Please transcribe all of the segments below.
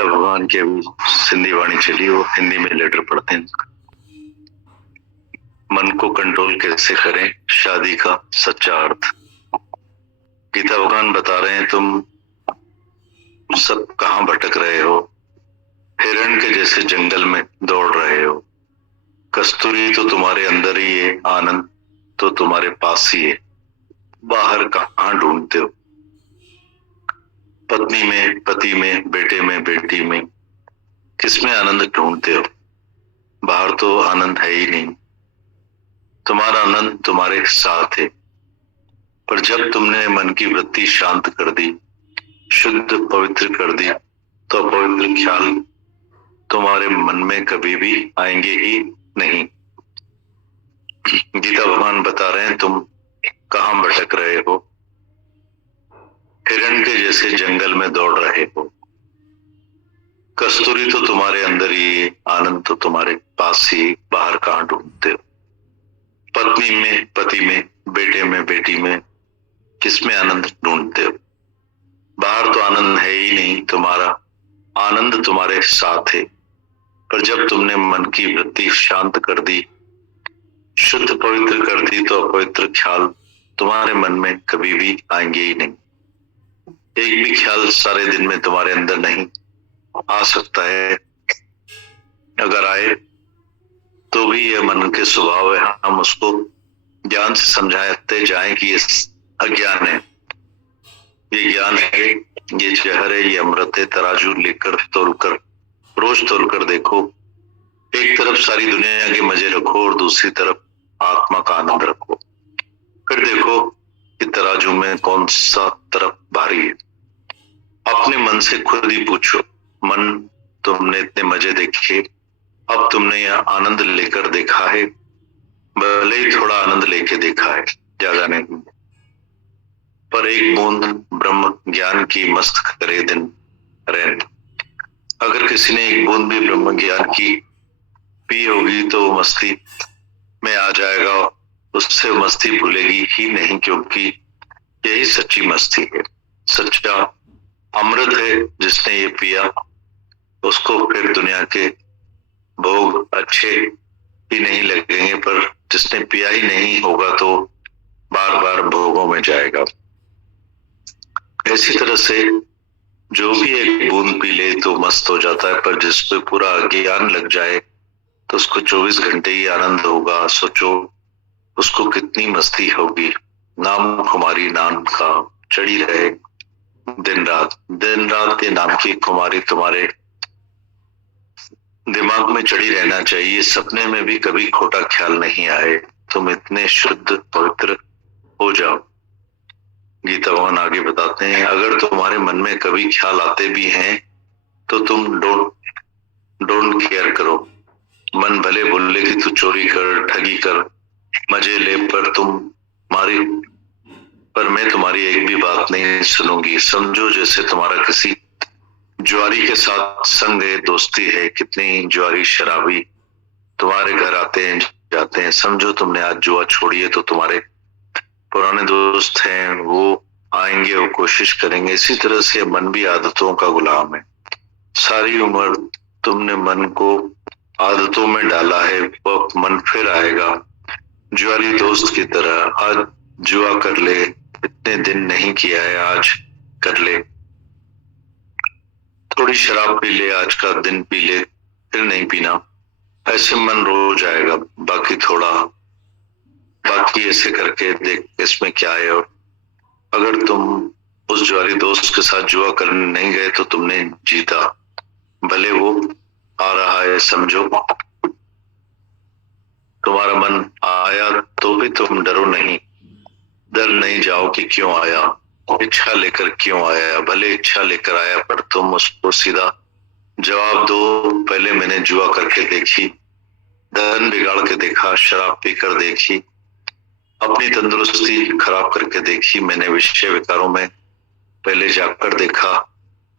गीता भगवान की अभी सिंधी वाणी चली, वो हिंदी में लेटर पढ़ते हैं। मन को कंट्रोल कैसे करें, शादी का सच्चा अर्थ। गीता भगवान बता रहे हैं, तुम सब कहाँ भटक रहे हो, हिरण के जैसे जंगल में दौड़ रहे हो। कस्तूरी तो तुम्हारे अंदर ही है, आनंद तो तुम्हारे पास ही है, बाहर कहाँ ढूंढते हो। पत्नी में, पति में, बेटे में, बेटी में, किसमें आनंद ढूंढते हो। बाहर तो आनंद है ही नहीं, तुम्हारा आनंद तुम्हारे साथ है। पर जब तुमने मन की वृत्ति शांत कर दी, शुद्ध पवित्र कर दी, तो अपवित्र ख्याल तुम्हारे मन में कभी भी आएंगे ही नहीं। गीता भगवान बता रहे हैं, तुम कहाँ भटक रहे हो, हिरण के जैसे जंगल में दौड़ रहे हो। कस्तूरी तो तुम्हारे अंदर ही, आनंद तो तुम्हारे पास ही, बाहर कहाँ ढूंढते हो। पत्नी में, पति में, बेटे में, बेटी में, किसमें आनंद ढूंढते हो। बाहर तो आनंद है ही नहीं, तुम्हारा आनंद तुम्हारे साथ है। पर जब तुमने मन की वृत्ति शांत कर दी, शुद्ध पवित्र कर दी, तो अपवित्र ख्याल तुम्हारे मन में कभी भी आएंगे ही नहीं। एक भी ख्याल सारे दिन में तुम्हारे अंदर नहीं आ सकता है। अगर आए तो भी यह मन के स्वभाव है, हम उसको ज्ञान से समझाते जाएं कि ये अज्ञान है, ये ज्ञान है, ये जहर है, ये अमृत है। तराजू लेकर तोलकर, रोज तोलकर देखो। एक तरफ सारी दुनिया के मजे रखो और दूसरी तरफ आत्मा का आनंद रखो। फिर देखो कि तराजू में कौन सा तरफ भारी है। अपने मन से खुद ही पूछो, मन तुमने इतने मजे देखे, अब तुमने यह आनंद लेकर देखा है। भले ही थोड़ा आनंद लेके देखा है, ज्यादा नहीं, पर एक बूंद ब्रह्म ज्ञान की मस्त करे दिन रैन। अगर किसी ने एक बूंद भी ब्रह्म ज्ञान की पी होगी तो मस्ती में आ जाएगा, उससे मस्ती भूलेगी ही नहीं, क्योंकि यही सच्ची मस्ती है, सच्चा अमृत है। जिसने ये पिया उसको फिर दुनिया के भोग अच्छे ही नहीं लगेंगे, पर जिसने पिया ही नहीं होगा तो बार बार भोगों में जाएगा। इसी तरह से जो भी एक बूंद पी ले तो मस्त हो जाता है, पर जिस पे पूरा ज्ञान लग जाए तो उसको 24 घंटे ही आनंद होगा। सोचो उसको कितनी मस्ती होगी। नाम खुमारी नाम का चढ़ी रहे दिन रात, दिन रात ये नाम की खुमारी तुम्हारे दिमाग में चढ़ी रहना चाहिए। सपने में भी कभी खोटा ख्याल नहीं आए, तुम इतने शुद्ध पवित्र हो जाओ। गीता भगवान आगे बताते हैं, अगर तुम्हारे मन में कभी ख्याल आते भी हैं तो तुम डोंट केयर करो। मन भले बोले कि तू चोरी कर, ठगी कर, मजे ले, पर मैं तुम्हारी एक भी बात नहीं सुनूंगी। समझो जैसे तुम्हारा किसी जुआरी के साथ संग है, दोस्ती है। कितनी जुआरी शराबी तुम्हारे घर आते हैं जाते हैं। समझो तुमने आज जुआ छोड़ी है तो तुम्हारे पुराने दोस्त हैं, वो आएंगे, वो कोशिश करेंगे। इसी तरह से मन भी आदतों का गुलाम है। सारी उम्र तुमने मन को आदतों में डाला है, वो मन फिर आएगा जुआरी दोस्त की तरह। आज जुआ कर ले, इतने दिन नहीं किया है, आज कर ले। थोड़ी शराब पी ले, आज का दिन पी ले, फिर नहीं पीना। ऐसे मन रोज आएगा। बाकी ऐसे करके देख इसमें क्या है। और अगर तुम उस जुआरी दोस्त के साथ जुआ करने नहीं गए तो तुमने जीता। भले वो आ रहा है, समझो तुम्हारा मन आया तो भी तुम डरो नहीं, डर नहीं जाओ कि क्यों आया, इच्छा लेकर क्यों आया। भले इच्छा लेकर आया, पर तुम उसको सीधा जवाब दो, पहले मैंने जुआ करके देखी, धन बिगाड़ के देखा, शराब पीकर देखी, अपनी तंदुरुस्ती खराब करके देखी, मैंने विषय विकारों में पहले जाकर देखा,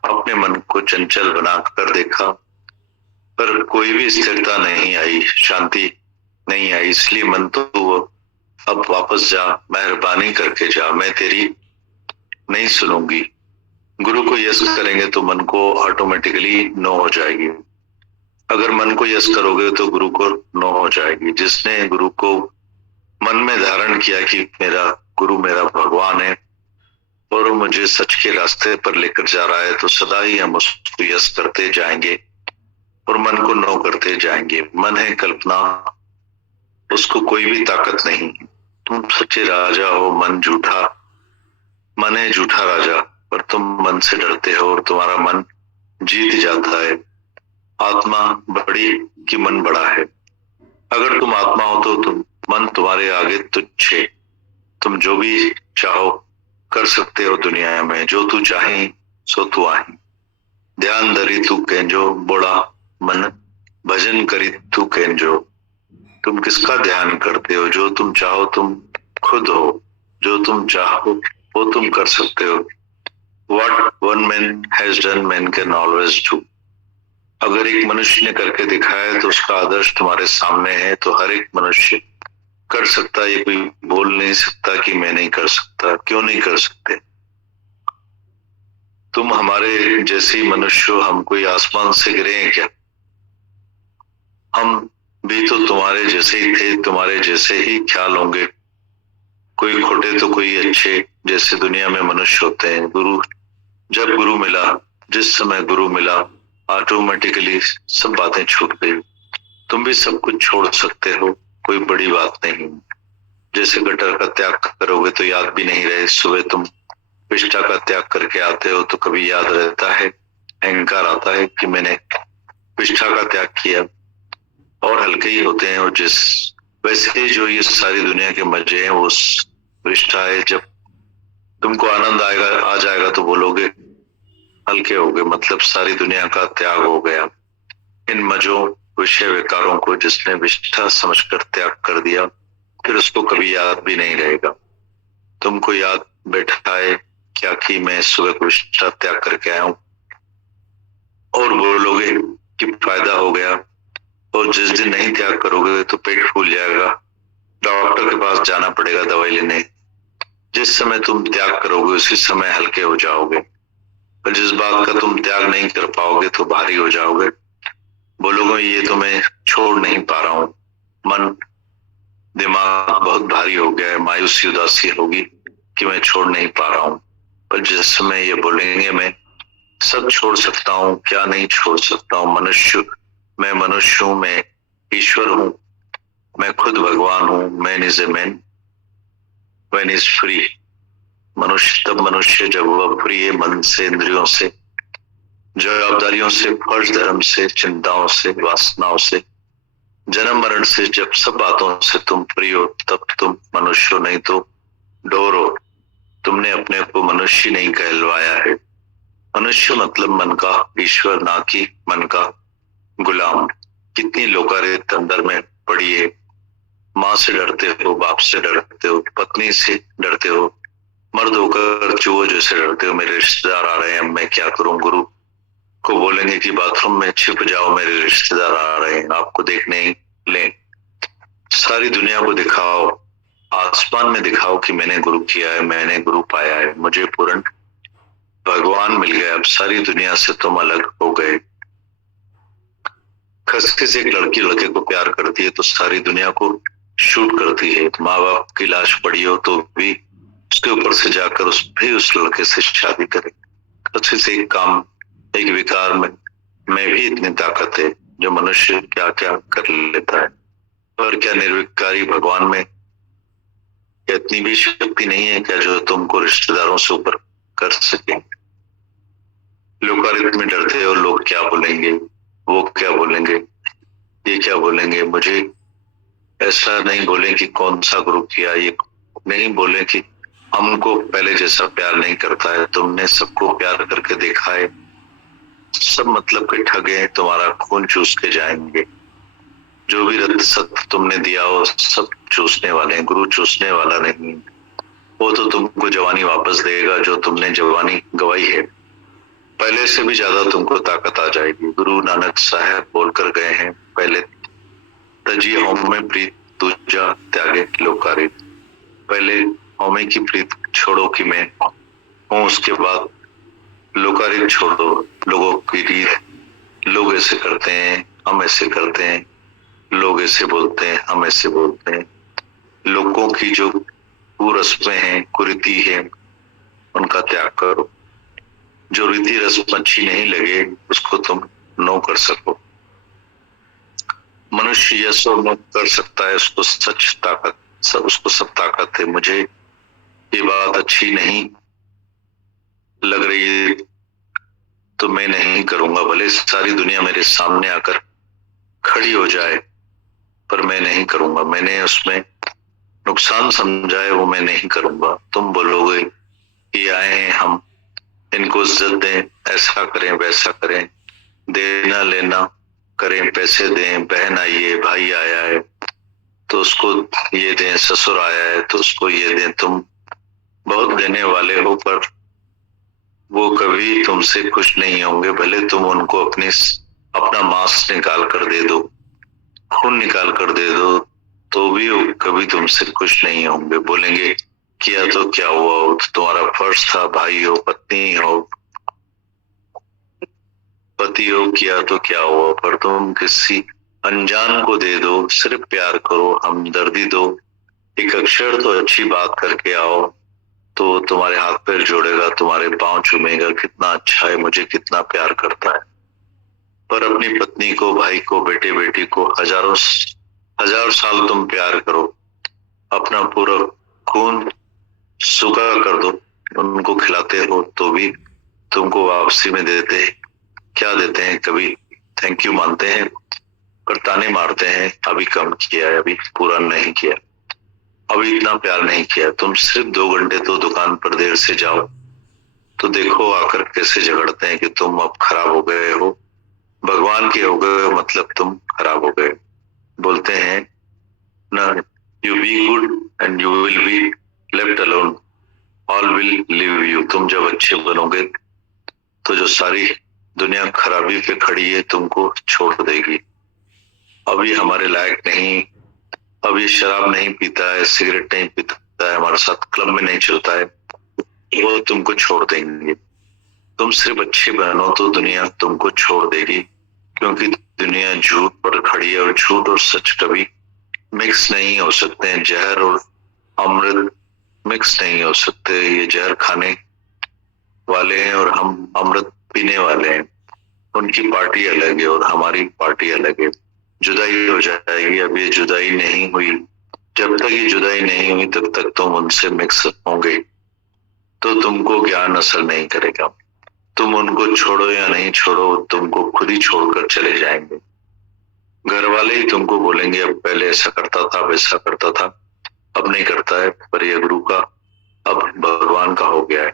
अपने मन को चंचल बनाकर देखा, पर कोई भी स्थिरता नहीं आई, शांति नहीं आई। इसलिए मन तो अब वापस जा, मेहरबानी करके जा, मैं तेरी नहीं सुनूंगी। गुरु को यस करेंगे तो मन को ऑटोमेटिकली नो हो जाएगी। अगर मन को यस करोगे तो गुरु को नो हो जाएगी। जिसने गुरु को मन में धारण किया कि मेरा गुरु मेरा भगवान है और मुझे सच के रास्ते पर लेकर जा रहा है, तो सदा ही हम उसको यस करते जाएंगे और मन को नो करते जाएंगे। मन है कल्पना, उसको कोई भी ताकत नहीं। तुम सच्चे राजा हो, मन है झूठा राजा, पर तुम मन से डरते हो और तुम्हारा मन जीत जाता है। आत्मा बड़ी कि मन बड़ा है। अगर तुम आत्मा हो तो मन तुम्हारे आगे तुच्छ है। तुम जो भी चाहो कर सकते हो दुनिया में, जो तू चाहे सो तू आही। ध्यान धरी तू केंजो, बोला मन भजन करी तू केंजो। तुम किसका ध्यान करते हो? जो तुम चाहो तुम खुद हो, जो तुम चाहो वो तुम कर सकते हो। What one man has done, man can always do. अगर एक मनुष्य ने करके दिखाया है तो उसका आदर्श तुम्हारे सामने है, तो हर एक मनुष्य कर सकता है। ये कोई बोल नहीं सकता कि मैं नहीं कर सकता। क्यों नहीं कर सकते? तुम हमारे जैसे मनुष्य हो, हम कोई आसमान से गिरे हैं क्या? हम भी तो तुम्हारे जैसे ही थे, तुम्हारे जैसे ही ख्याल होंगे, कोई खोटे तो कोई अच्छे, जैसे दुनिया में मनुष्य होते हैं। जब गुरु मिला, जिस समय गुरु मिला, ऑटोमेटिकली सब बातें छूट गई। तुम भी सब कुछ छोड़ सकते हो, कोई बड़ी बात नहीं। जैसे गटर का त्याग करोगे तो याद भी नहीं रहे। सुबह तुम विष्ठा का त्याग करके आते हो तो कभी याद रहता है? अहंकार आता है कि मैंने विष्ठा का त्याग किया। और हल्के ही होते हैं। और वैसे जो ये सारी दुनिया के मजे हैं वो विष्ठा है। जब तुमको आनंद आ जाएगा तो बोलोगे हल्के हो गए, मतलब सारी दुनिया का त्याग हो गया। इन मजों विषय विकारों को जिसने विष्ठा समझकर त्याग कर दिया, फिर उसको कभी याद भी नहीं रहेगा। तुमको याद बैठा है क्या कि मैं सुबह को विष्ठा त्याग करके आया हूं, और बोलोगे कि फायदा हो गया। और जिस दिन नहीं त्याग करोगे तो पेट फूल जाएगा, डॉक्टर के पास जाना पड़ेगा दवाई लेने। जिस समय तुम त्याग करोगे उसी समय हल्के हो जाओगे। पर जिस बात का तुम त्याग नहीं कर पाओगे तो भारी हो जाओगे। बोलोगे ये तो मैं छोड़ नहीं पा रहा हूं, मन दिमाग बहुत भारी हो गया है, मायूसी उदासी होगी कि मैं छोड़ नहीं पा रहा हूं। पर जिस समय ये बोलेंगे मैं सब छोड़ सकता हूँ, क्या नहीं छोड़ सकता हूँ, मैं मनुष्य हूं, मैं ईश्वर हूं, मैं खुद भगवान हूं, man is a man when is free. तब मनुष्य जब वह फ्री है मन से, इंद्रियों से, जवाबदारियों से, फर्ज धर्म से, चिंताओं से, वासनाओं से, जन्म मरण से, जब सब बातों से तुम फ्री हो तब तुम मनुष्य हो, नहीं तो ढोर हो। तुमने अपने को मनुष्य नहीं कहलवाया है। मनुष्य मतलब मन का ईश्वर, ना कि मन का गुलाम। कितनी लोकारित अंदर में पड़ी है। माँ से डरते हो, बाप से डरते हो, पत्नी से डरते हो, मर्द होकर चूहों जैसे डरते हो। मेरे रिश्तेदार आ रहे हैं, मैं क्या करूं? गुरु को बोलेंगे कि बाथरूम में छिप जाओ, मेरे रिश्तेदार आ रहे हैं, आपको देखने ही ले। सारी दुनिया को दिखाओ, आसमान में दिखाओ कि मैंने गुरु किया है, मैंने गुरु पाया है, मुझे पूर्ण भगवान मिल गया। अब सारी दुनिया से तुम अलग हो गए। खसके से एक लड़की लड़के को प्यार करती है तो सारी दुनिया को शूट करती है। माँ बाप की लाश पड़ी हो तो भी उसके ऊपर से जाकर उस लड़के से शादी करे। खसके से एक काम, एक विकार में भी इतनी ताकत है जो मनुष्य क्या क्या कर लेता है। और क्या निर्विकारी भगवान में इतनी भी शक्ति नहीं है क्या जो तुमको रिश्तेदारों से ऊपर कर सके? लोकारित में डरते हो, लोग क्या बोलेंगे, वो क्या बोलेंगे, ये क्या बोलेंगे। मुझे ऐसा नहीं बोले कि कौन सा गुरु किया, ये नहीं बोले कि हमको पहले जैसा प्यार नहीं करता है। तुमने सबको प्यार करके देखा है, सब मतलब के ठगे हैं, तुम्हारा खून चूस के जाएंगे। जो भी रत्न सत्य तुमने दिया हो सब चूसने वाले हैं, गुरु चूसने वाला नहीं। वो तो तुमको जवानी वापस देगा जो तुमने जवानी गवाई है। पहले से भी ज्यादा तुमको ताकत आ जाएगी। गुरु नानक साहब बोलकर गए हैं, पहले तजी होम में प्रीत दूजा त्यागे लोकारित। पहले होमे की प्रीत छोड़ो कि मैं हूँ, उसके बाद लोकारित छोड़ो, लोगों की रीत, लोग ऐसे करते हैं, हम ऐसे करते हैं, लोग ऐसे बोलते हैं, हम ऐसे बोलते हैं। लोगों की जो कुरस्में हैं, कुरीति है, उनका त्याग करो। जो रीति रस्म अच्छी नहीं लगे उसको तुम नो कर सको। मनुष्य यह सब नो कर सकता है, उसको सच ताकत, सब उसको सब ताकत है। मुझे ये बात अच्छी नहीं लग रही है तो मैं नहीं करूंगा, भले सारी दुनिया मेरे सामने आकर खड़ी हो जाए, पर मैं नहीं करूंगा। मैंने उसमें नुकसान समझा है, वो मैं नहीं करूंगा। तुम बोलोगे कि आए हैं हम, इनको इज्जत दें, ऐसा करें वैसा करें, देना लेना करें, पैसे दें, बहन आई है, भाई आया है तो उसको ये दें, ससुर आया है तो उसको ये दें। तुम बहुत देने वाले हो, पर वो कभी तुमसे खुश नहीं होंगे। भले तुम उनको अपना मांस निकाल कर दे दो, खून निकाल कर दे दो, तो भी वो कभी तुमसे खुश नहीं होंगे। बोलेंगे किया तो क्या हुआ, वो तो तुम्हारा फर्ज था। भाई हो, पत्नी हो, पति हो, किया तो क्या हुआ, पर तुम किसी अनजान को दे दो। सिर्फ प्यार करो, हमदर्दी दो, एक अक्षर तो अच्छी बात करके आओ, तो तुम्हारे हाथ पैर जोड़ेगा, तुम्हारे पांव चूमेगा, कितना अच्छा है, मुझे कितना प्यार करता है। पर अपनी पत्नी को, भाई को, बेटे बेटी को हजार साल तुम प्यार करो, अपना पूरा खून सूखा कर दो, उनको खिलाते हो तो भी तुमको वापसी में देते क्या देते हैं? कभी थैंक यू मानते हैं, पर ताने मारते हैं, अभी कम किया है, अभी पूरा नहीं किया, अभी इतना प्यार नहीं किया। तुम सिर्फ 2 घंटे तो दुकान पर देर से जाओ तो देखो आकर कैसे झगड़ते हैं कि तुम अब खराब हो गए हो, भगवान के हो गए हो, मतलब तुम खराब हो गए। बोलते हैं ना, you be good and you will be left alone, all will live you. तुम जब अच्छे बनोगे तो जो सारी दुनिया खराबी पे खड़ी है तुमको छोड़ देगी। अभी हमारे लायक नहीं, अब ये शराब नहीं पीता है, सिगरेट नहीं पीता है, हमारे साथ क्लब में नहीं चलता है, वो तुमको छोड़ देंगे। तुम सिर्फ अच्छे बनो तो दुनिया तुमको छोड़ देगी, क्योंकि दुनिया झूठ पर खड़ी है और झूठ और सच कभी मिक्स नहीं हो सकते हैं। जहर और अमृत मिक्स नहीं हो सकते। ये जहर खाने वाले हैं और हम अमृत पीने वाले हैं। उनकी पार्टी अलग है और हमारी पार्टी अलग है। जुदाई हो जाएगी, अब ये जुदाई नहीं हुई। जब तक ये जुदाई नहीं हुई तब तक तुम उनसे मिक्स होंगे, तो तुमको ज्ञान असर नहीं करेगा। तुम उनको छोड़ो या नहीं छोड़ो, तुमको खुद ही छोड़कर चले जाएंगे। घर वाले ही तुमको बोलेंगे अब पहले ऐसा करता था, वैसा करता था, अब नहीं करता है, पर यह गुरु का अब भगवान का हो गया है।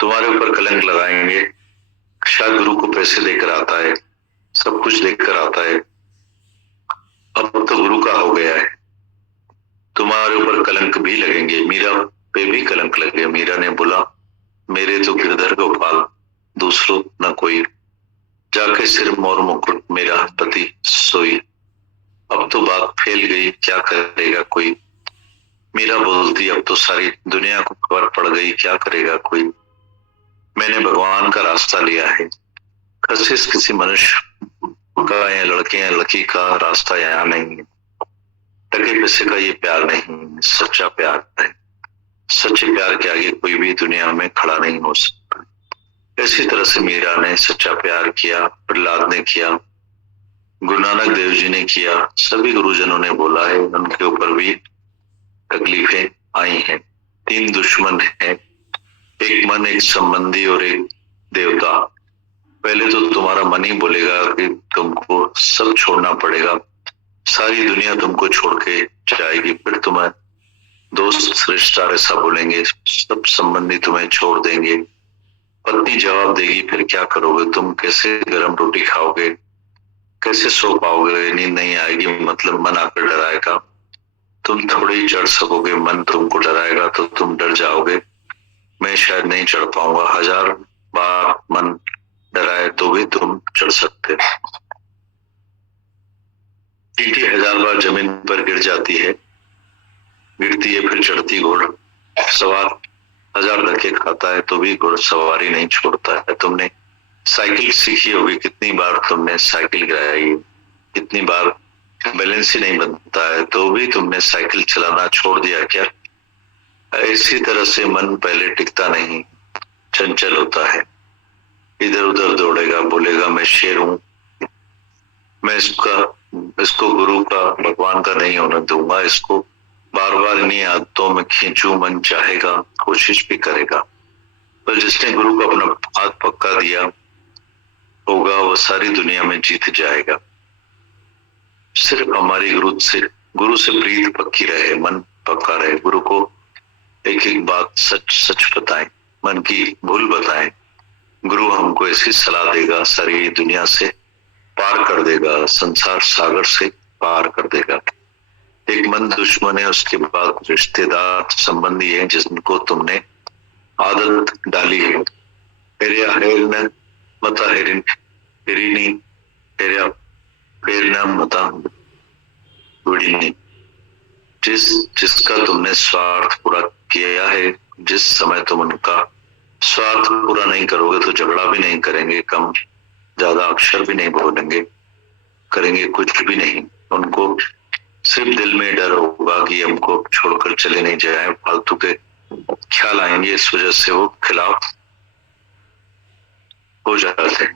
तुम्हारे ऊपर कलंक लगाएंगे, शायद गुरु को पैसे देकर आता है, सब कुछ देकर आता है, अब तो गुरु का हो गया है। तुम्हारे ऊपर कलंक भी लगेंगे। मीरा पे भी कलंक लगे। मीरा ने बोला मेरे तो गिरधर गोपाल, दूसरों न कोई, जाके सिर मोर मुकुट मेरा पति सोई। अब तो बात फैल गई, क्या करेगा कोई। मीरा बोलती अब तो सारी दुनिया को खबर पड़ गई, क्या करेगा कोई। मैंने भगवान का रास्ता लिया है, कशिश किसी मनुष्य का या लड़के या लड़की का रास्ता यहाँ नहीं है। टके पैसे का ये प्यार नहीं, सच्चा प्यार है। सच्चे प्यार के आगे कोई भी दुनिया में खड़ा नहीं हो सकता। इसी तरह से मीरा ने सच्चा प्यार किया, प्रहलाद ने किया, गुरु नानक देव जी ने किया, सभी गुरुजनों ने बोला है। उनके ऊपर भी तकलीफें आई हैं। 3 दुश्मन हैं, एक मन, एक संबंधी और एक देवता। पहले तो तुम्हारा मन ही बोलेगा कि तुमको सब छोड़ना पड़ेगा, सारी दुनिया तुमको छोड़ के जाएगी। फिर तुम्हें दोस्त रिश्तेदार ऐसा बोलेंगे, सब संबंधी तुम्हें छोड़ देंगे। पत्नी जवाब देगी फिर क्या करोगे तुम, कैसे गर्म रोटी खाओगे, कैसे सो पाओगे, नींद नहीं आएगी, मतलब मन आकर डराएगा, तुम थोड़े ही चढ़ सकोगे। मन तुमको डराएगा तो तुम डर जाओगे, मैं शायद नहीं चढ़ पाऊंगा। 1000 बार मन डराए तो भी तुम चढ़ सकते। चींटी 1000 बार जमीन पर गिर जाती है, गिरती है फिर चढ़ती घोड़ सवार 1000 धक्के खाता है तो भी घुड़सवारी नहीं छोड़ता है। तुमने साइकिल सीखी होगी, कितनी बार तुमने साइकिल गिराई, कितनी बार बैलेंस ही नहीं बनता है तो भी तुमने साइकिल चलाना छोड़ दिया क्या? इसी तरह से मन पहले टिकता नहीं, चंचल होता है, इधर उधर दौड़ेगा, बोलेगा मैं शेर हूं, मैं इसको गुरु का, भगवान का नहीं होने दूंगा, इसको बार बार इन्हीं आदतों में खींचू, मन चाहेगा, कोशिश भी करेगा। पर जिसने गुरु को अपना हाथ पक्का दिया होगा वो सारी दुनिया में जीत जाएगा। सिर्फ हमारी गुरु से प्रीत पक्की रहे, मन पक्का रहे, गुरु को एक एक बात सच सच बताएं, मन की भूल बताएं। गुरु हमको ऐसी सलाह देगा, सारी दुनिया से पार कर देगा, संसार सागर से पार कर देगा। एक मन दुश्मन है, उसके बाद रिश्तेदार संबंधी है जिनको तुमने आदत डाली है। जिसका तुमने स्वार्थ पूरा किया है, जिस समय तुम उनका स्वार्थ पूरा नहीं करोगे तो झगड़ा भी नहीं करेंगे, कम ज्यादा अक्षर भी नहीं बोलेंगे, करेंगे कुछ भी नहीं। उनको सिर्फ दिल में डर होगा कि हमको छोड़कर चले नहीं जाए, फालतू के ख्याल आएंगे, इस वजह से वो खिलाफ हो जाते हैं।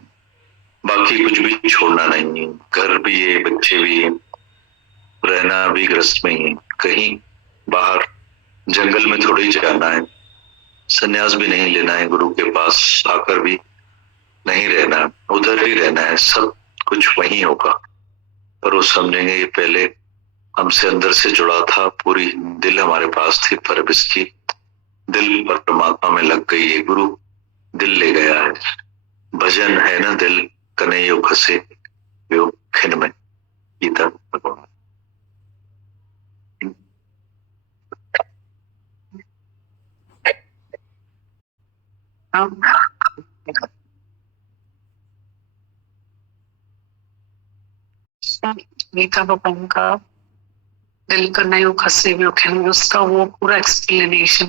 बाकी कुछ भी छोड़ना नहीं है, घर भी है, बच्चे भी है, रहना भी ग्रस्त में ही, कहीं बाहर जंगल में थोड़ी जाना है, संन्यास भी नहीं लेना है, गुरु के पास आकर भी नहीं रहना, उधर ही रहना है, सब कुछ वहीं होगा। पर वो समझेंगे कि पहले हमसे अंदर से जुड़ा था, पूरी दिल हमारे पास थी, पर अब इसकी दिल परमात्मा में लग गई है, गुरु दिल ले गया है। भजन है ना दिल कन्हैया खसे यो खिन में, गीता भगवान। गीता भगवान का दिल कन्हैया खसे यो खिन में, उसका वो पूरा एक्सप्लेनेशन,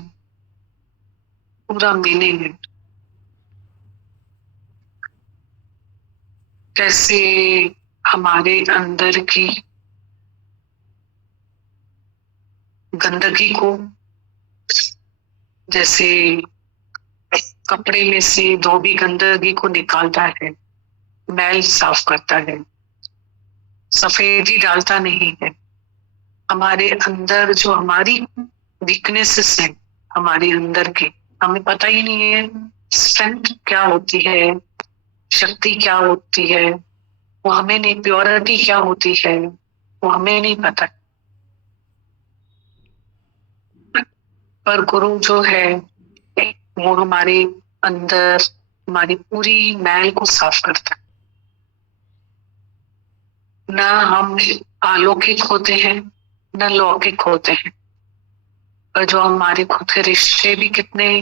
पूरा मीनिंग है। कैसे हमारे अंदर की गंदगी को, जैसे कपड़े में से धोबी गंदगी को निकालता है, मैल साफ करता है, सफेदी डालता नहीं है। हमारे अंदर जो हमारी वीकनेसेस है, हमारे अंदर के, हमें पता ही नहीं है स्ट्रेंथ क्या होती है, शक्ति क्या होती है, वो हमें नहीं, प्योरिटी क्या होती है वो हमें नहीं पता। पर गुरु जो है वो हमारे अंदर हमारी पूरी मैल को साफ करता है। ना हम अलौकिक होते हैं न लौकिक होते हैं, पर जो हमारे खुद के रिश्ते भी कितने,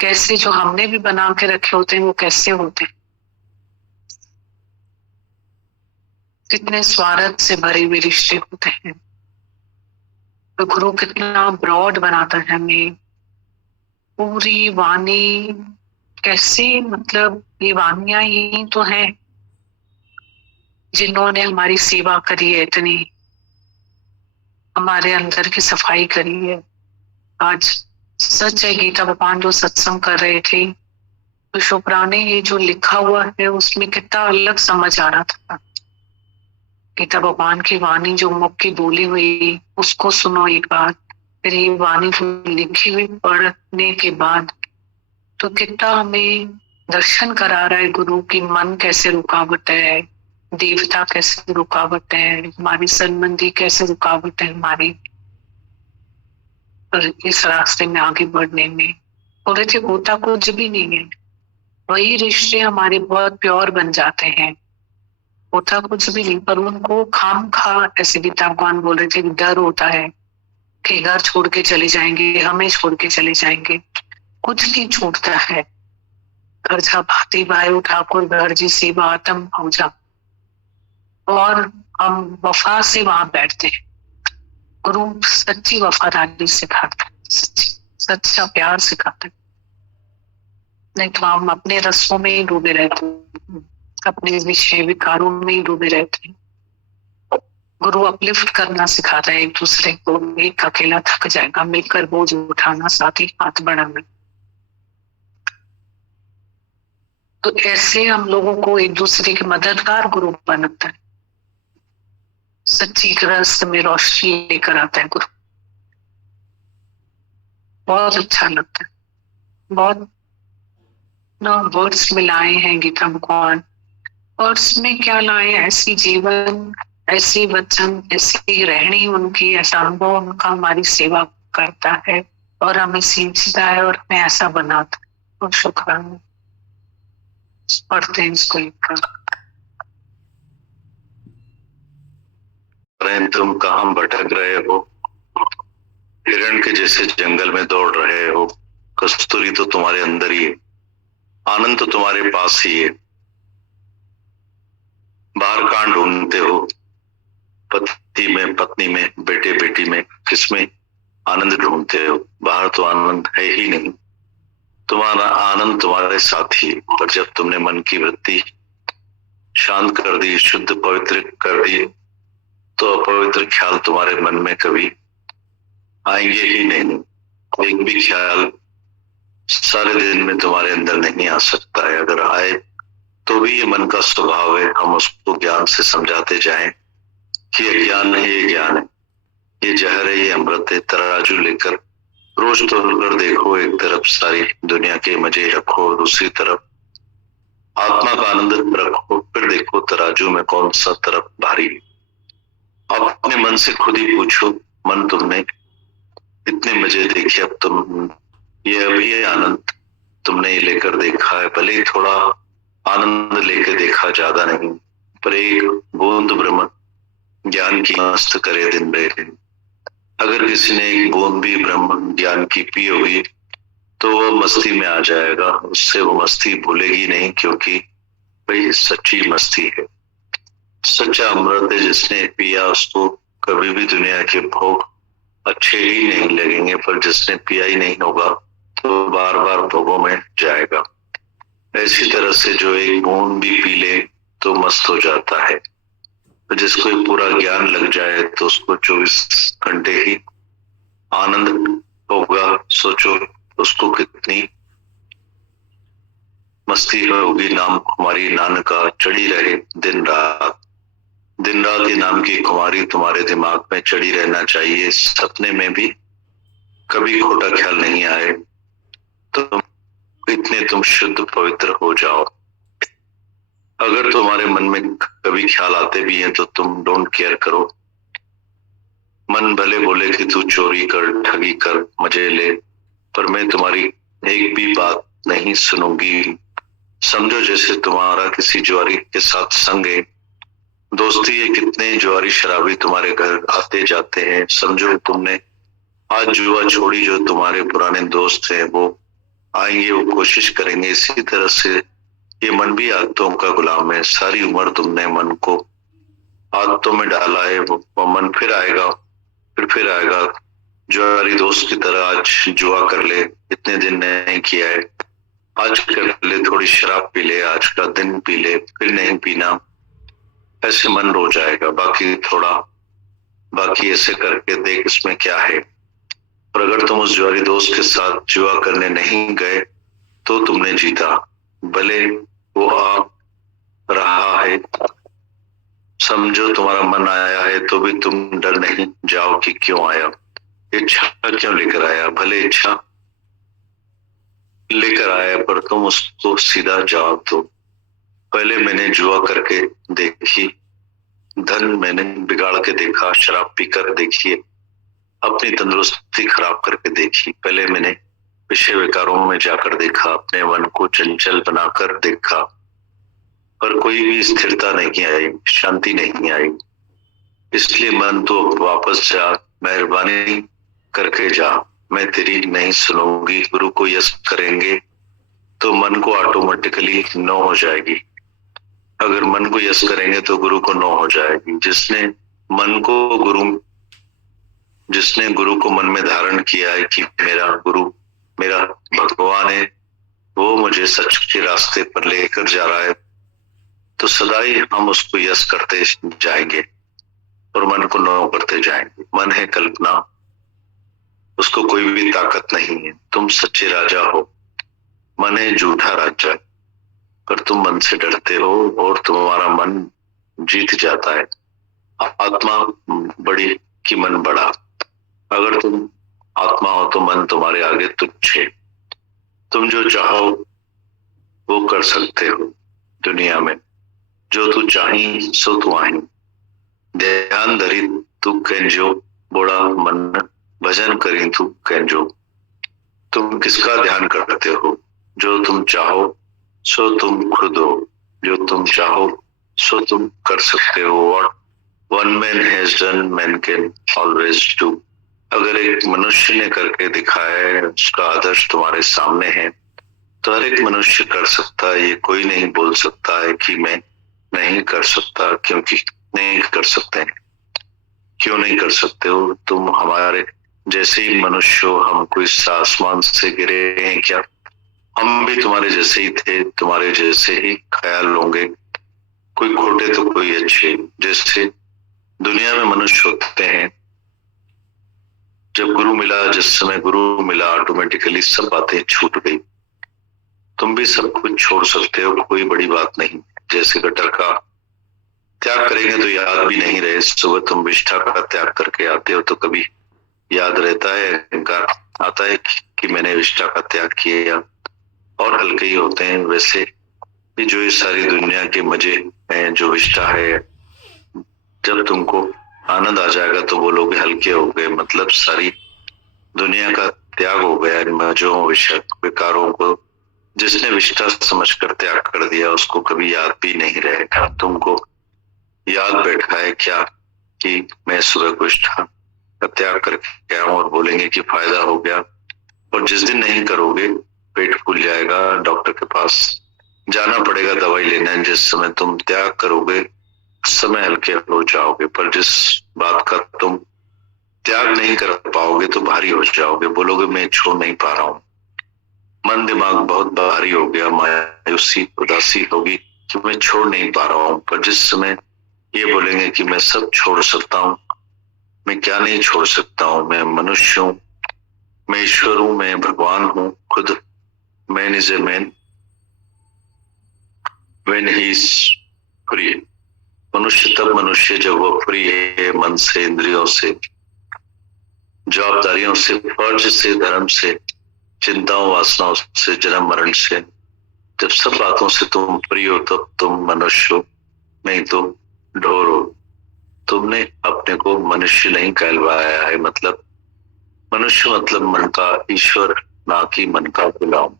कैसे जो हमने भी बना के रखे होते हैं वो कैसे होते हैं, कितने स्वार्थ से भरे हुए रिश्ते होते हैं। तो गुरु कितना ब्रॉड बनाता है हमें, पूरी वाणी कैसे, मतलब ये वाणियां यही तो है जिन्होंने हमारी सेवा करी है, इतनी हमारे अंदर की सफाई करी है। आज सच है, गीता भगवान जो सत्संग कर रहे थे तो चोपड़ा ने ये जो लिखा हुआ है उसमें कितना अलग समझ आ रहा था। गीता भगवान की वाणी जो मुख की बोली हुई उसको सुनो एक बार, फिर ये वाणी लिखी हुई पढ़ने के बाद तो कितना हमें दर्शन करा रहा है गुरु की, मन कैसे रुकावट है, देवता कैसे रुकावट है, हमारी संबंधी कैसे रुकावट है हमारी इस रास्ते में आगे बढ़ने में। बोले थे होता कुछ भी नहीं है, वही रिश्ते हमारे बहुत प्योर बन जाते हैं, होता कुछ भी नहीं, पर उनको खाम खा, ऐसे गीता भगवान बोल रहे थे, डर होता है कि घर छोड़ के चले जाएंगे, हमें छोड़ के चले जाएंगे। कुछ नहीं छूटता है, घर जा भाती भाई ठाकुर घर जी सेवा आत्म पहुंचा, और हम वफा से वहां बैठते हैं। गुरु सच्ची वफादारी सिखाता है, सच्ची सच्चा प्यार सिखाते हैं। नहीं तो हम अपने रस्सों में ही डूबे रहते हैं, अपने विषय विकारों में ही डूबे रहते हैं। गुरु अपलिफ्ट करना सिखाता है एक दूसरे को। एक अकेला थक जाएगा, मिलकर बोझ उठाना, साथ ही हाथ बढ़ाना। तो ऐसे हम लोगों को एक दूसरे के मददगार गुरु बनाता है। सच्ची गृहस्थ में रोशनी लेकर आता है गुरु। बहुत अच्छा लगता है। बहुत ना वर्ड्स में लाए हैं गीता भगवान। वर्ड्स में क्या लाए? ऐसी जीवन, ऐसी वचन, ऐसी रहनी उनकी, ऐसा अनुभव उनका हमारी सेवा करता है और हमें सींचता है और हमें ऐसा बनाता है। और शुक्राना पढ़ते हैं इसको लिखकर। तुम कहाँ भटक रहे हो? हिरण के जैसे जंगल में दौड़ रहे हो। कस्तूरी तो तुम्हारे अंदर ही है, आनंद तो तुम्हारे पास ही है। बाहर कहाँ ढूंढते हो? पति में, पत्नी में, बेटे बेटी में, किसमें आनंद ढूंढते हो? बाहर तो आनंद है ही नहीं। तुम्हारा आनंद तुम्हारे साथ ही। पर जब तुमने मन की वृत्ति शांत कर दी, शुद्ध पवित्र कर दी, तो अपवित्र ख्याल तुम्हारे मन में कभी आएंगे ही नहीं। एक भी ख्याल सारे दिन में तुम्हारे अंदर नहीं आ सकता है। अगर आए तो भी ये मन का स्वभाव है। हम उसको ज्ञान से समझाते जाएं कि ये ज्ञान है, ये ज्ञान है, ये जहर है, ये अमृत है। तराजू लेकर रोज तोड़कर देखो। एक तरफ सारी दुनिया के मजे रखो, दूसरी तरफ आत्मा का आनंद रखो। फिर देखो तराजू में कौन सा तरफ भारी है। आप अपने मन से खुद ही पूछो, मन तुमने इतने मजे देखे, अब तुम ये अभी आनंद तुमने ये लेकर देखा है। भले ही थोड़ा आनंद लेकर देखा, ज्यादा नहीं, पर एक बूंद ब्रह्म ज्ञान की मस्त करे दिन रहे। अगर किसी ने एक बूंद भी ब्रह्म ज्ञान की पी होगी तो वो मस्ती में आ जाएगा। उससे वो मस्ती भूलेगी नहीं, क्योंकि वही सच्ची मस्ती है। सच्चा अमृत है। जिसने पिया उसको कभी भी दुनिया के भोग अच्छे ही नहीं लगेंगे, पर जिसने पिया ही नहीं होगा तो बार बार भोगों में जाएगा। ऐसी तरह से जो एक बूंद भी पी ले तो मस्त हो जाता है। तो जिसको पूरा ज्ञान लग जाए तो उसको 24 घंटे ही आनंद होगा। सोचो उसको कितनी मस्ती होगी। नाम कुमारी नानका चढ़ी रहे दिन रात। दिन रात ये नाम की कुमारी तुम्हारे दिमाग में चढ़ी रहना चाहिए। सपने में भी कभी खोटा ख्याल नहीं आए। तो इतने तुम शुद्ध पवित्र हो जाओ। अगर तुम्हारे मन में कभी ख्याल आते भी हैं तो तुम डोंट केयर करो। मन भले बोले कि तू चोरी कर, ठगी कर, मजे ले, पर मैं तुम्हारी एक भी बात नहीं सुनूंगी। समझो जैसे तुम्हारा किसी जुआरी के साथ संग है, दोस्ती है। कितने जुआरी शराबी तुम्हारे घर आते जाते हैं। समझो तुमने आज जुआ छोड़ी, जो तुम्हारे पुराने दोस्त हैं वो आएंगे, वो कोशिश करेंगे। इसी तरह से ये मन भी आदतों का गुलाम है। सारी उम्र तुमने मन को आदतों में डाला है, वो मन फिर आएगा, फिर आएगा। जुआरी दोस्त की तरह आज जुआ कर ले, इतने दिन नहीं किया है, आज कर ले, थोड़ी शराब पी ले, आज का दिन पी ले, फिर नहीं पीना। ऐसे मन रो जाएगा। बाकी ऐसे करके देख इसमें क्या है। और अगर तुम उस जुआरी दोस्त के साथ जुआ करने नहीं गए तो तुमने जीता। भले वो आ रहा है, समझो तुम्हारा मन आया है, तो भी तुम डर नहीं जाओ कि क्यों आया, इच्छा क्यों लेकर आया। भले इच्छा लेकर आया, पर तुम उसको सीधा जवाब दो। पहले मैंने जुआ करके देखी, धन मैंने बिगाड़ के देखा, शराब पीकर देखिए, अपनी तंदुरुस्ती खराब करके देखी। पहले मैंने विषय विकारों में जाकर देखा, अपने मन को चंचल बनाकर देखा, पर कोई भी स्थिरता नहीं आई, शांति नहीं आई। इसलिए मन तो वापस जा, मेहरबानी करके जा, मैं तेरी नहीं सुनूंगी। गुरु को यस करेंगे तो मन को ऑटोमेटिकली नो हो जाएगी। अगर मन को यस करेंगे तो गुरु को नो हो जाएगी। जिसने मन को गुरु जिसने गुरु को मन में धारण किया है कि मेरा गुरु मेरा भगवान है, वो मुझे सच के रास्ते पर लेकर जा रहा है, तो सदा ही हम उसको यस करते जाएंगे और मन को नो करते जाएंगे। मन है कल्पना, उसको कोई भी ताकत नहीं है। तुम सच्चे राजा हो, मन है झूठा राजा, पर तुम मन से डरते हो और तुम्हारा मन जीत जाता है। आत्मा बड़ी कि मन बड़ा। अगर तुम आत्मा हो तो मन तुम्हारे आगे तुच्छ है। तुम जो चाहो वो कर सकते हो दुनिया में, जो तू चाही सो तू आही। ध्यान धरी तू कैंजो, बोड़ा मन भजन करी तू कैंजो। तुम किसका ध्यान करते हो? जो तुम चाहो सो तुम खुद हो, जो तुम चाहो सो तुम कर सकते हो। What one man has done man can always do. अगर एक मनुष्य ने करके दिखाया है, उसका आदर्श तुम्हारे सामने है, तो हर एक मनुष्य कर सकता है। ये कोई नहीं बोल सकता है कि मैं नहीं कर सकता, क्योंकि नहीं कर सकते हैं। क्यों नहीं कर सकते हो? तुम हमारे जैसे ही मनुष्य हो। हम कोई आसमान से गिरे हैं क्या? हम भी तुम्हारे जैसे ही थे, तुम्हारे जैसे ही ख्याल होंगे, कोई खोटे तो कोई अच्छे। जैसे दुनिया में मनुष्य होते हैं, जब गुरु मिला, जिस समय गुरु मिला, ऑटोमेटिकली सब बातें छूट गई। तुम भी सब कुछ छोड़ सकते हो, कोई बड़ी बात नहीं। जैसे गटर का त्याग करेंगे तो याद भी नहीं रहे। सुबह तुम विष्ठा का त्याग करके आते हो तो कभी याद रहता है, अहंकार आता है कि मैंने विष्ठा का त्याग किया, और हल्के ही होते हैं। वैसे ये जो ये सारी दुनिया के मजे हैं, जो विष्ठा है, जब तुमको आनंद आ जाएगा तो बोलोगे हल्के हो गए। मतलब सारी दुनिया का त्याग हो गया। मजों विकारों को जिसने विष्ठा समझकर त्याग कर दिया, उसको कभी याद भी नहीं रहेगा। तुमको याद बैठा है क्या कि मैं सुबह को विष्ठा का त्याग करके आया हूं, और बोलेंगे कि फायदा हो गया। और जिस दिन नहीं करोगे, पेट फूल जाएगा, डॉक्टर के पास जाना पड़ेगा दवाई लेना। जिस समय तुम त्याग करोगे, समय हल्के हो जाओगे। पर जिस बात का तुम त्याग नहीं कर पाओगे तो भारी हो जाओगे, बोलोगे मैं छोड़ नहीं पा रहा हूं। मन दिमाग बहुत भारी हो गया, मायूसी उदासी होगी कि मैं छोड़ नहीं पा रहा हूं। पर जिस समय ये बोलेंगे कि मैं सब छोड़ सकता हूं, मैं क्या नहीं छोड़ सकता हूं, मैं मनुष्य हूं, मैं ईश्वर हूं, मैं भगवान हूं खुद, man is a man when he is free. मनुष्य तब मनुष्य जब वो फ्री है, मन से, इंद्रियों से, जवाबदारियों से, फर्ज से, धर्म से, चिंताओं वासनाओं से, जन्म मरण से। जब सब बातों से तुम फ्री हो तब तुम मनुष्य हो, नहीं तो ढोर हो। तुमने अपने को मनुष्य नहीं कहलवाया है। मतलब मनुष्य मतलब मन का ईश्वर, ना कि मन का गुलाम।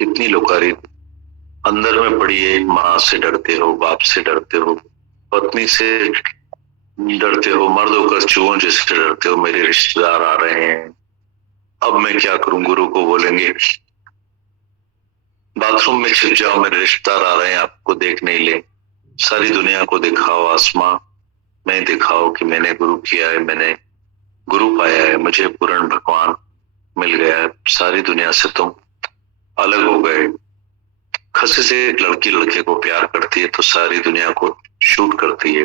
इतनी लोकारी अंदर में पड़ी है। माँ से डरते हो, बाप से डरते हो, पत्नी से डरते हो, मर्द होकर चूहों जैसे डरते हो। मेरे रिश्तेदार आ रहे हैं, अब मैं क्या करूं? गुरु को बोलेंगे बाथरूम में छिप जाओ, मेरे रिश्तेदार आ रहे हैं, आपको देख नहीं ले। सारी दुनिया को दिखाओ, आसमां में दिखाओ कि मैंने गुरु किया है, मैंने गुरु पाया है, मुझे पूर्ण भगवान मिल गया है। सारी दुनिया से तुम अलग हो गए। खसे से एक लड़की लड़के को प्यार करती है तो सारी दुनिया को शूट करती है।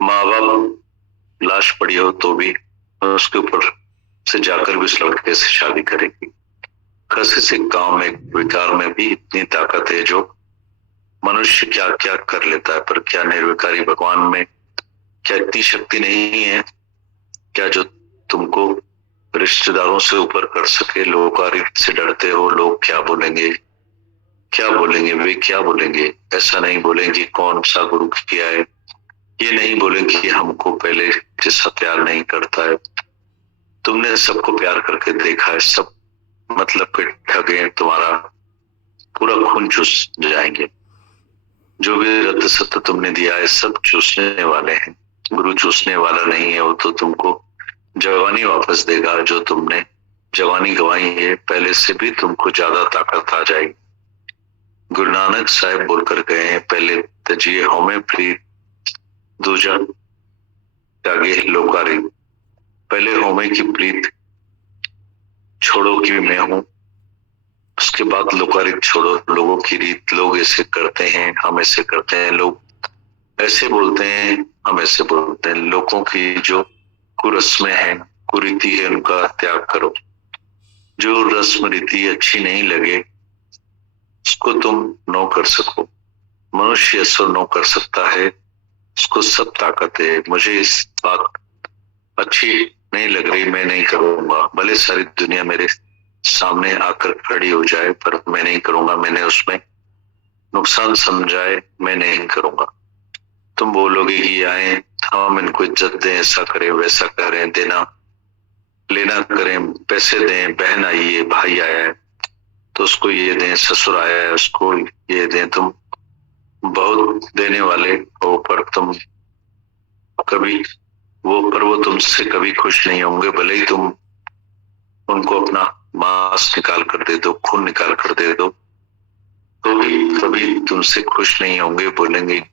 माँ बाप लाश पड़ी हो तो भी उसके ऊपर से जाकर भी उस लड़के से शादी करेगी। खसे से काम में, विकार में भी इतनी ताकत है जो मनुष्य क्या क्या कर लेता है, पर क्या निर्विकारी भगवान में क्या इतनी शक्ति नहीं है क्या जो तुमको रिश्तेदारों से ऊपर कर सके? लोकारी से डरते हो, लोग क्या बोलेंगे, क्या बोलेंगे, वे क्या बोलेंगे? ऐसा नहीं बोलेंगे कौन सा गुरु किया है, ये नहीं बोलेंगे कि हमको पहले जैसा प्यार नहीं करता है। तुमने सबको प्यार करके देखा है, सब मतलब के ठगे तुम्हारा पूरा खून चूस जाएंगे। जो भी रत्न सत्य तुमने दिया है सब चूसने वाले हैं। गुरु चूसने वाला नहीं है, वो तो तुमको जवानी वापस देगा। जो तुमने जवानी गंवाई है, पहले से भी तुमको ज्यादा ताकत आ जाएगी। गुरु नानक साहब बोलकर गए हैं, पहले तजिए हमें प्रीत, दूजा त्यागे लोकारी। पहले होमे की प्रीत छोड़ो कि मैं हूं, उसके बाद लोकारित छोड़ो लोगों की रीत। लोग ऐसे करते हैं, हम ऐसे करते हैं, लोग ऐसे बोलते हैं, हम ऐसे बोलते हैं। लोगों की जो कुरस्में हैं, कुरीति है, उनका त्याग करो। जो रस्म रीति अच्छी नहीं लगे उसको तुम नो कर सको। मनुष्य ऐसा नो कर सकता है, उसको सब ताकत है। मुझे इस बात अच्छी नहीं लग रही, मैं नहीं करूंगा। भले सारी दुनिया मेरे सामने आकर खड़ी हो जाए पर मैं नहीं करूंगा। मैंने उसमें नुकसान समझाए, मैं नहीं करूंगा। तुम बोलोगे कि आए हम इनको इज्जत दें, ऐसा करें वैसा करें, देना लेना करें, पैसे दें, बहन आई है, भाई आया है तो उसको ये दें, ससुर आया है उसको ये दें। तुम बहुत देने वाले हो पर तुम कभी वो तुमसे कभी खुश नहीं होंगे। भले ही तुम उनको अपना मांस निकाल कर दे दो, खून निकाल कर दे दो, तो भी कभी तुमसे खुश नहीं होंगे। बोलेंगे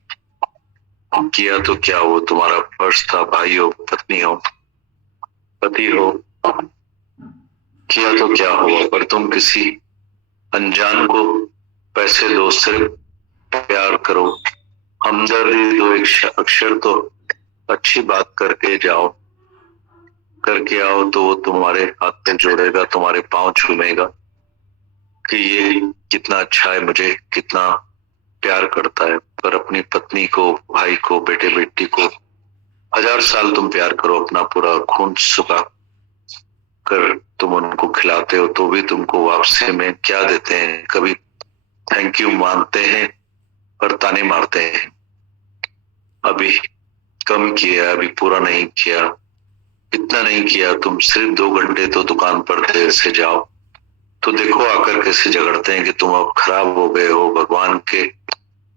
किया तो क्या हो, तुम्हारा फर्ज था। भाई हो, पत्नी हो, पति हो, किया तो क्या हुआ। पर तुम किसी अनजान को पैसे दो, सिर्फ प्यार करो, हमदर्दी दो, एक अक्षर तो अच्छी बात करके आओ तो वो तुम्हारे हाथ में जोड़ेगा, तुम्हारे पांव चूमेगा कि ये कितना अच्छा है, मुझे कितना प्यार करता है। पर अपनी पत्नी को, भाई को, बेटे बेटी को 1000 साल तुम प्यार करो, अपना पूरा खून सुखा कर तुम उनको खिलाते हो तो भी तुमको वापसी में क्या देते हैं? कभी थैंक यू मानते हैं पर ताने मारते हैं। अभी कम किया, अभी पूरा नहीं किया, इतना नहीं किया। तुम सिर्फ 2 घंटे तो दुकान पर देर से जाओ तो देखो आकर कैसे झगड़ते हैं कि तुम अब खराब हो गए हो, भगवान के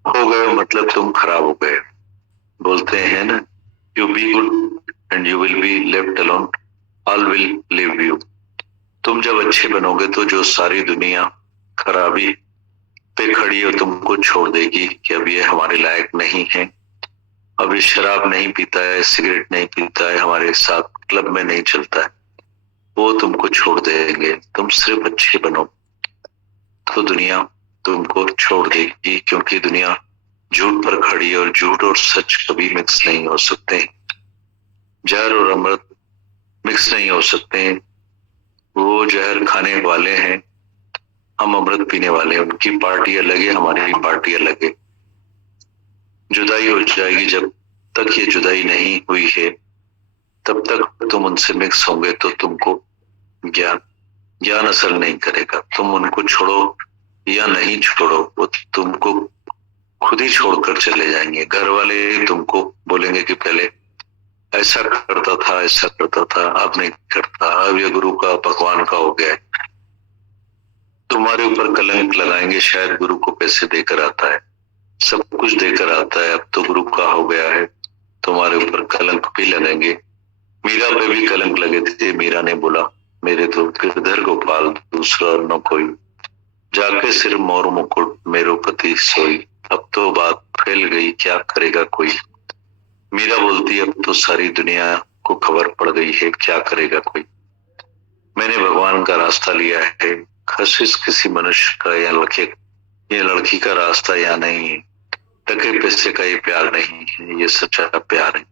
हो गए हो, मतलब तुम खराब हो गए। बोलते हैं ना, you be good and you will be left alone, all will leave you. तुम जब अच्छे बनोगे तो जो सारी दुनिया खराबी पे खड़ी हो तुमको छोड़ देगी कि अब ये हमारे लायक नहीं है, अब ये शराब नहीं पीता है, सिगरेट नहीं पीता है, हमारे साथ क्लब में नहीं चलता है, वो तुमको छोड़ देंगे। तुम सिर्फ अच्छे बनो तो दुनिया तुमको छोड़ देगी, क्योंकि दुनिया झूठ पर खड़ी है और झूठ और सच कभी मिक्स नहीं हो सकते। जहर और अमृत मिक्स नहीं हो सकते। वो जहर खाने वाले हैं, हम अमृत पीने वाले हैं। उनकी पार्टी अलग है, हमारी पार्टी अलग है। जुदाई हो जाएगी, जब तक ये जुदाई नहीं हुई है तब तक तुम उनसे मिक्स होंगे तो तुमको ज्ञान असर नहीं करेगा। तुम उनको छोड़ो या नहीं छोड़ो, वो तुमको खुद ही छोड़कर चले जाएंगे। घर वाले तुमको बोलेंगे कि पहले ऐसा करता था, ऐसा करता था, अब नहीं करता, अब ये गुरु का भगवान का हो गया है। तुम्हारे ऊपर कलंक लगाएंगे, शायद गुरु को पैसे देकर आता है, सब कुछ देकर आता है, अब तो गुरु का हो गया है, तुम्हारे ऊपर कलंक भी लगेंगे। मीरा पे भी कलंक लगे थे। मीरा ने बोला, मेरे तो गिरधर गोपाल दूसरा न कोई, जाके सिर मोर मुकुट मेरो पति सोई। अब तो बात फैल गई, क्या करेगा कोई। मीरा बोलती, अब तो सारी दुनिया को खबर पड़ गई है, क्या करेगा कोई। मैंने भगवान का रास्ता लिया है, खसिस किसी मनुष्य का या लड़की का रास्ता या नहीं है। टके पैसे का ये प्यार नहीं है, ये सच्चा प्यार है।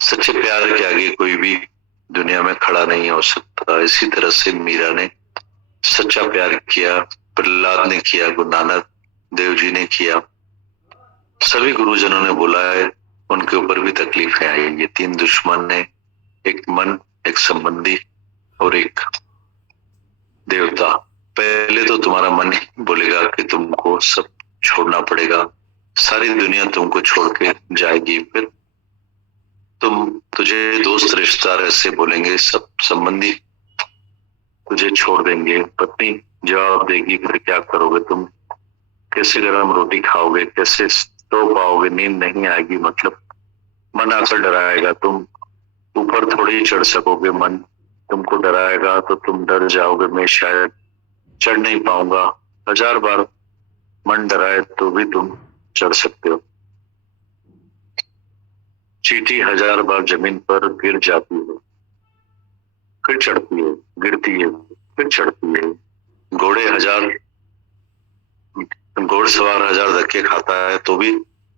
सच्चे प्यार के आगे कोई भी दुनिया में खड़ा नहीं हो सकता। इसी तरह से मीरा ने सच्चा प्यार किया, प्रहलाद ने किया, गुरु नानक देव जी ने किया, सभी गुरुजनों ने बोला है, उनके ऊपर भी तकलीफें आई। ये 3 दुश्मन ने, एक मन, एक संबंधी और एक देवता। पहले तो तुम्हारा मन ही बोलेगा कि तुमको सब छोड़ना पड़ेगा, सारी दुनिया तुमको छोड़ के जाएगी। फिर तुझे दोस्त रिश्तेदार ऐसे बोलेंगे, सब संबंधी तुझे छोड़ देंगे। पत्नी जवाब देगी, फिर क्या करोगे तुम? कैसे गरम रोटी खाओगे, कैसे सो पाओगे? नींद नहीं आएगी, मतलब मन आकर डराएगा। तुम ऊपर थोड़ी चढ़ सकोगे, मन तुमको डराएगा तो तुम डर जाओगे, मैं शायद चढ़ नहीं पाऊंगा। 1000 बार मन डराए तो भी तुम चढ़ सकते हो। चींटी 1000 बार जमीन पर गिर जाती है फिर चढ़ती है, गिरती है, फिर चढ़ती है। घोड़सवार हजार धक्के खाता है तो भी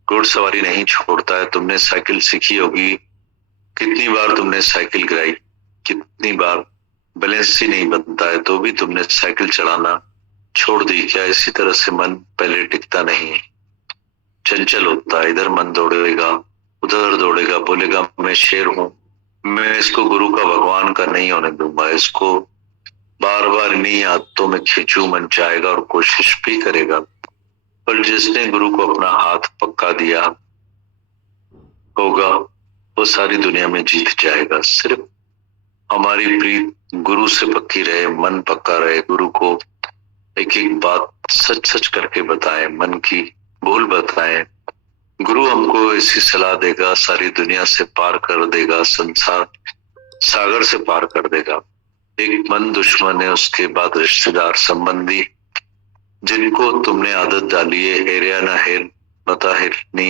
घोड़सवारी नहीं छोड़ता है। तुमने साइकिल सीखी होगी, कितनी बार तुमने साइकिल गिराई, कितनी बार बैलेंस ही नहीं बनता है तो भी तुमने साइकिल चलाना छोड़ दी क्या? इसी तरह से मन पहले टिकता नहीं है, चंचल होता है। इधर मन दौड़ेगा, उधर दौड़ेगा, बोलेगा मैं शेर हूं, मैं इसको गुरु का भगवान का नहीं होने दूंगा, इसको बार बार इन्हीं आदतों में खींचू, मन चाहेगा और कोशिश भी करेगा। पर जिसने गुरु को अपना हाथ पक्का दिया होगा वो सारी दुनिया में जीत जाएगा। सिर्फ हमारी प्रीत गुरु से पक्की रहे, मन पक्का रहे, गुरु को एक एक बात सच सच करके बताएं, मन की भूल बताएं। गुरु हमको ऐसी सलाह देगा, सारी दुनिया से पार कर देगा, संसार सागर से पार कर देगा। एक मन दुश्मन है, उसके बाद रिश्तेदार संबंधी जिनको तुमने आदत डाली है, हेरिया न हेर मता हिरनी,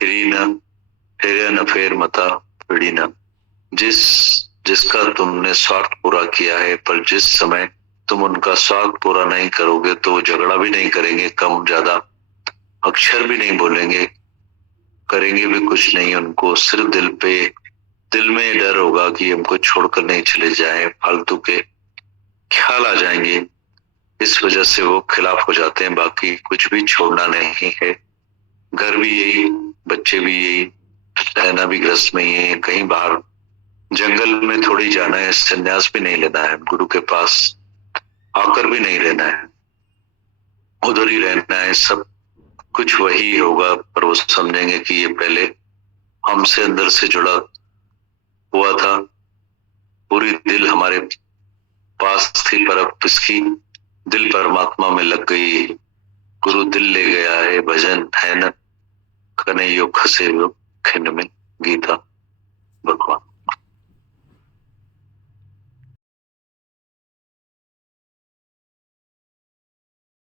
हिरी न हेरिया न फेर मता पिड़ी न। जिसका तुमने स्वार्थ पूरा किया है, पर जिस समय तुम उनका स्वार्थ पूरा नहीं करोगे तो वो झगड़ा भी नहीं करेंगे, कम ज्यादा अक्षर भी नहीं बोलेंगे, करेंगे भी कुछ नहीं। उनको सिर्फ दिल में डर होगा कि हमको छोड़कर नहीं चले जाएं, फालतू के ख्याल आ जाएंगे, इस वजह से वो खिलाफ हो जाते हैं। बाकी कुछ भी छोड़ना नहीं है, घर भी यही, बच्चे भी यही, रहना भी ग्रस्त में ही है, कहीं बाहर जंगल में थोड़ी जाना है, संन्यास भी नहीं लेना है, गुरु के पास आकर भी नहीं रहना है, उधर ही रहना है, सब कुछ वही होगा। पर वो समझेंगे कि ये पहले हमसे अंदर से जुड़ा हुआ था, पूरी दिल हमारे पास थी, पर अब इसकी दिल परमात्मा में लग गई। गुरु दिल ले गया है, भजन है न कन्हैया खसे खिंड में, गीता भगवान।